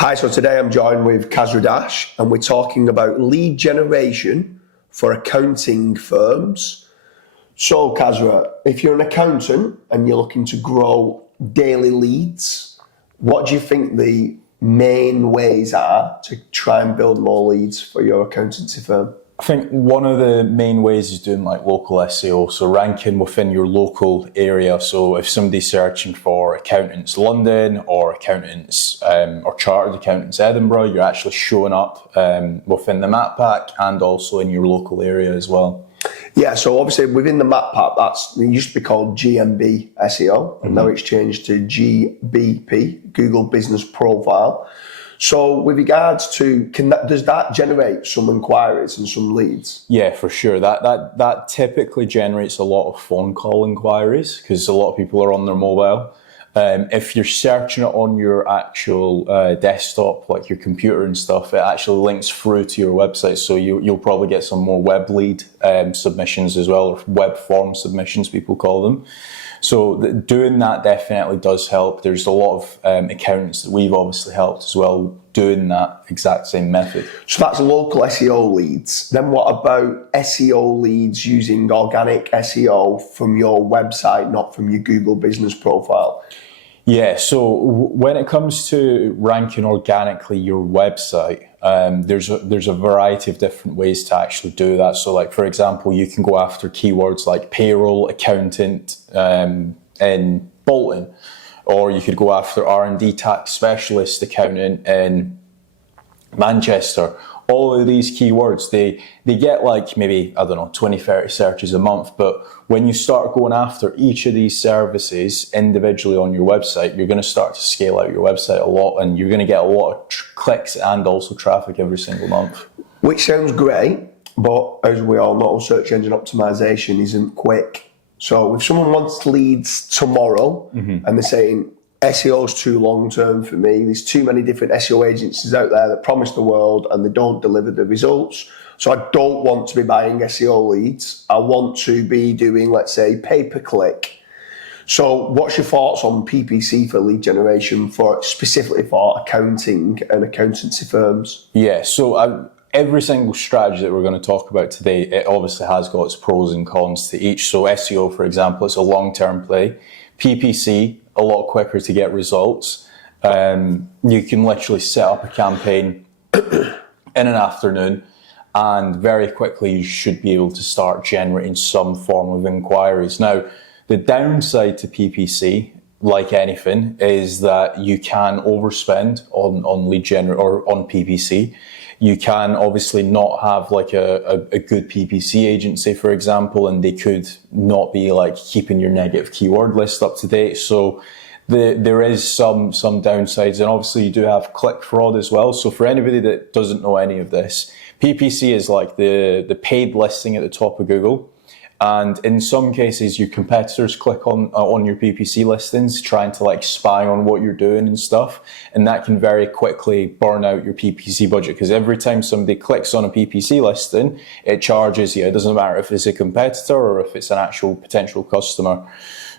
Hi, so today I'm joined with Kaz Radash and we're talking about lead generation for accounting firms. So Kazra, if you're an accountant and you're looking to grow daily leads, what do you think the main ways are to try and build more leads for your accountancy firm? I think one of the main ways is doing like local SEO, so ranking within your local area. So if somebody's searching for accountants London or accountants or chartered accountants Edinburgh, you're actually showing up within the map pack and also in your local area as well. Yeah, so obviously within the map pack, it used to be called GMB SEO, and now it's changed to GBP, Google Business Profile. So with regards to, does that generate some inquiries and some leads? Yeah, for sure. That typically generates a lot of phone call inquiries because a lot of people are on their mobile. If you're searching it on your actual desktop, like your computer and stuff, it actually links through to your website. So you'll probably get some more web lead submissions as well, or web form submissions, people call them. So doing that definitely does help. There's a lot of accountants that we've obviously helped as well doing that exact same method. So that's local SEO leads. Then what about SEO leads using organic SEO from your website, not from your Google Business Profile? Yeah, so when it comes to ranking organically your website, there's a variety of different ways to actually do that. So like, for example, you can go after keywords like payroll accountant in Bolton, or you could go after R&D tax specialist accountant in Manchester. All of these keywords, they get like maybe, 20, 30 searches a month. But when you start going after each of these services individually on your website, you're going to start to scale out your website a lot, and you're going to get a lot of clicks and also traffic every single month. Which sounds great, but as we all know, search engine optimization isn't quick. So if someone wants leads tomorrow and they're saying, SEO is too long term for me. There's too many different SEO agencies out there that promise the world and they don't deliver the results. So I don't want to be buying SEO leads. I want to be doing, let's say, pay-per-click. So what's your thoughts on PPC for lead generation specifically for accounting and accountancy firms? Yeah, so every single strategy that we're going to talk about today, it obviously has got its pros and cons to each. So SEO, for example, it's a long-term play. PPC, a lot quicker to get results. You can literally set up a campaign in an afternoon, and very quickly you should be able to start generating some form of inquiries. Now, the downside to PPC, like anything, is that you can overspend on lead or on PPC. You can obviously not have like a good PPC agency, for example, and they could not be like keeping your negative keyword list up to date. So there is some downsides, and obviously you do have click fraud as well. So for anybody that doesn't know any of this, PPC is like the paid listing at the top of Google. And in some cases, your competitors click on your PPC listings, trying to like spy on what you're doing and stuff. And that can very quickly burn out your PPC budget, because every time somebody clicks on a PPC listing, it charges you. It doesn't matter if it's a competitor or if it's an actual potential customer.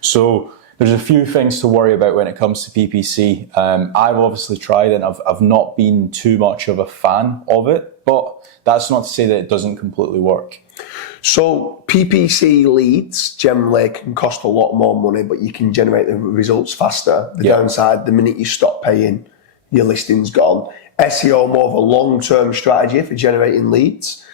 So there's a few things to worry about when it comes to PPC. I've obviously tried and I've not been too much of a fan of it, but that's not to say that it doesn't completely work. So PPC leads generally can cost a lot more money, but you can generate the results faster. The downside, the minute you stop paying, your listing's gone. SEO, more of a long-term strategy for generating leads.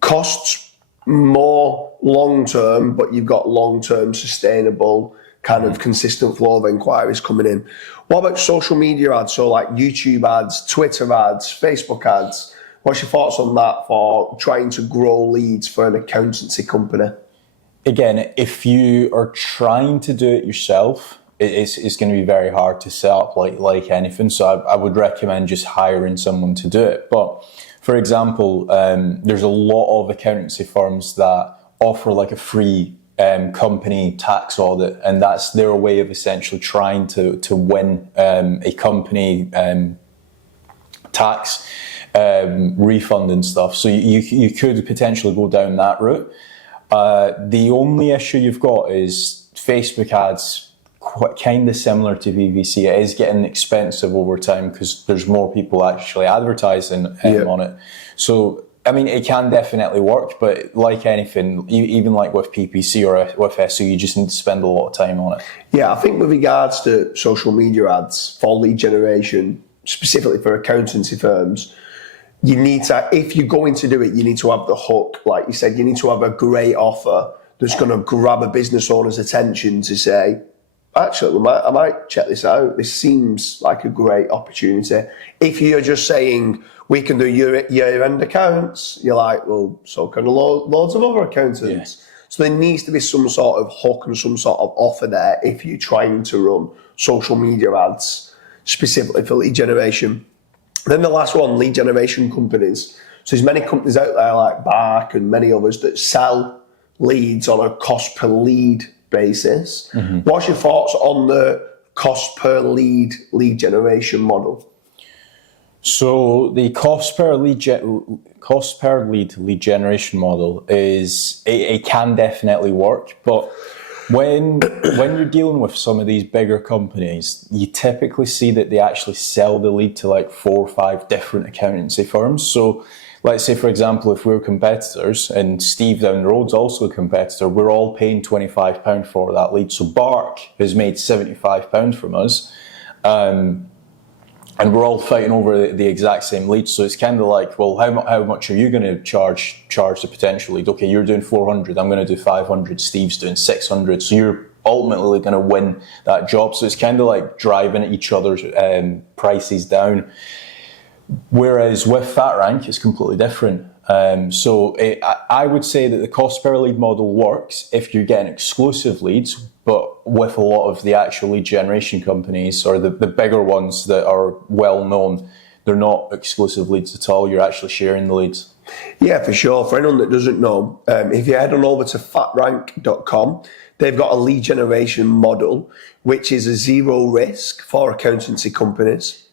Costs more long-term, but you've got long-term sustainable kind of consistent flow of inquiries coming in. What about social media ads? So like YouTube ads, Twitter ads, Facebook ads. What's your thoughts on that for trying to grow leads for an accountancy company? Again, if you are trying to do it yourself, it's going to be very hard to set up like anything. So I would recommend just hiring someone to do it. But for example, there's a lot of accountancy firms that offer like a free company tax audit, and that's their way of essentially trying to win a company tax refund and stuff. So you could potentially go down that route. The only issue you've got is Facebook ads kind of similar to PPC. It is getting expensive over time because there's more people actually advertising on it. So, I mean, it can definitely work, but like anything, even like with PPC or with SEO, you just need to spend a lot of time on it. Yeah, I think with regards to social media ads for lead generation, specifically for accountancy firms, you need to, if you're going to do it, you need to have the hook. Like you said, you need to have a great offer that's going to grab a business owner's attention to say, actually, I might check this out. This seems like a great opportunity. If you're just saying, we can do year-end accounts, you're like, well, so can loads of other accountants. Yeah. So there needs to be some sort of hook and some sort of offer there if you're trying to run social media ads specifically for lead generation. Then the last one, lead generation companies. So there's many companies out there like Bark and many others that sell leads on a cost per lead basis. Mm-hmm. What's your thoughts on the cost per lead generation model? So the cost per lead generation model is it can definitely work, but when you're dealing with some of these bigger companies, you typically see that they actually sell the lead to like 4 or 5 different accountancy firms. So let's say, for example, if we're competitors and Steve down the road's also a competitor, we're all paying £25 for that lead. So Bark has made £75 from us. And we're all fighting over the exact same lead. So it's kind of like, well, how much are you going to charge the potential lead? Okay, you're doing 400, I'm going to do 500, Steve's doing 600. So you're ultimately going to win that job. So it's kind of like driving each other's prices down. Whereas with FatRank, it's completely different. I would say that the cost per lead model works if you're getting exclusive leads, but with a lot of the actual lead generation companies or the bigger ones that are well known, they're not exclusive leads at all. You're actually sharing the leads. Yeah, for sure. For anyone that doesn't know, if you head on over to fatrank.com, they've got a lead generation model, which is a zero risk for accountancy companies.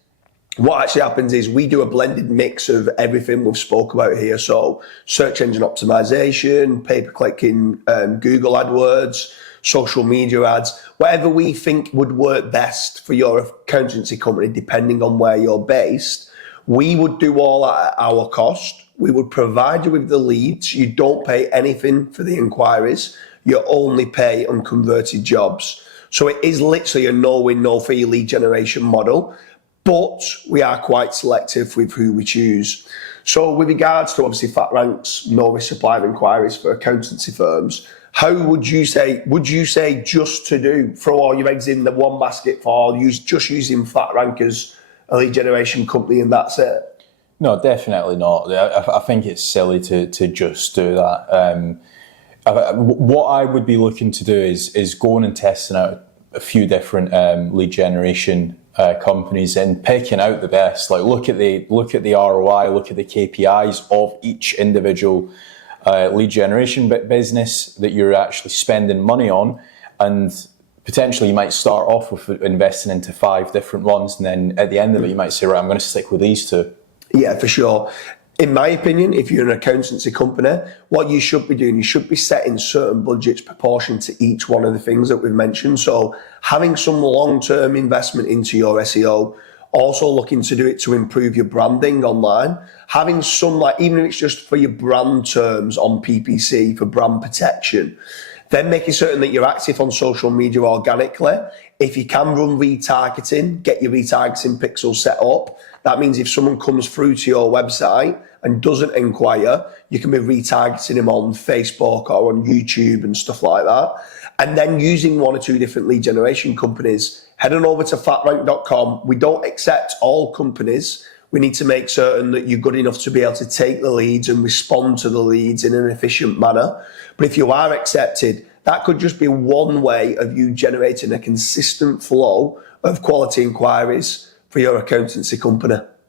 What actually happens is we do a blended mix of everything we've spoke about here. So search engine optimization, pay-per-clicking, Google AdWords, social media ads, whatever we think would work best for your accountancy company, depending on where you're based. We would do all at our cost. We would provide you with the leads. You don't pay anything for the inquiries. You only pay on converted jobs. So it is literally a no-win, no-fee lead generation model. But we are quite selective with who we choose. So with regards to obviously FatRank's no risk supply of inquiries for accountancy firms, how would you say just to throw all your eggs in the one basket for just using FatRank as a lead generation company and that's it? No, definitely not. I think it's silly to just do that. What I would be looking to do is going and testing out a few different lead generation companies and picking out the best. Like look at the ROI, look at the KPIs of each individual lead generation business that you're actually spending money on, and potentially you might start off with investing into 5 different ones, and then at the end of it you might say, right, I'm going to stick with these 2. Yeah, for sure. In my opinion, if you're an accountancy company, what you should be doing, you should be setting certain budgets proportion to each one of the things that we've mentioned. So having some long-term investment into your SEO, also looking to do it to improve your branding online, having some, like, even if it's just for your brand terms on PPC for brand protection, then making certain that you're active on social media organically. If you can run retargeting, get your retargeting pixels set up. That means if someone comes through to your website and doesn't inquire, you can be retargeting them on Facebook or on YouTube and stuff like that. And then using 1 or 2 different lead generation companies. Head on over to fatrank.com. We don't accept all companies. We need to make certain that you're good enough to be able to take the leads and respond to the leads in an efficient manner. But if you are accepted, that could just be one way of you generating a consistent flow of quality inquiries for your accountancy company.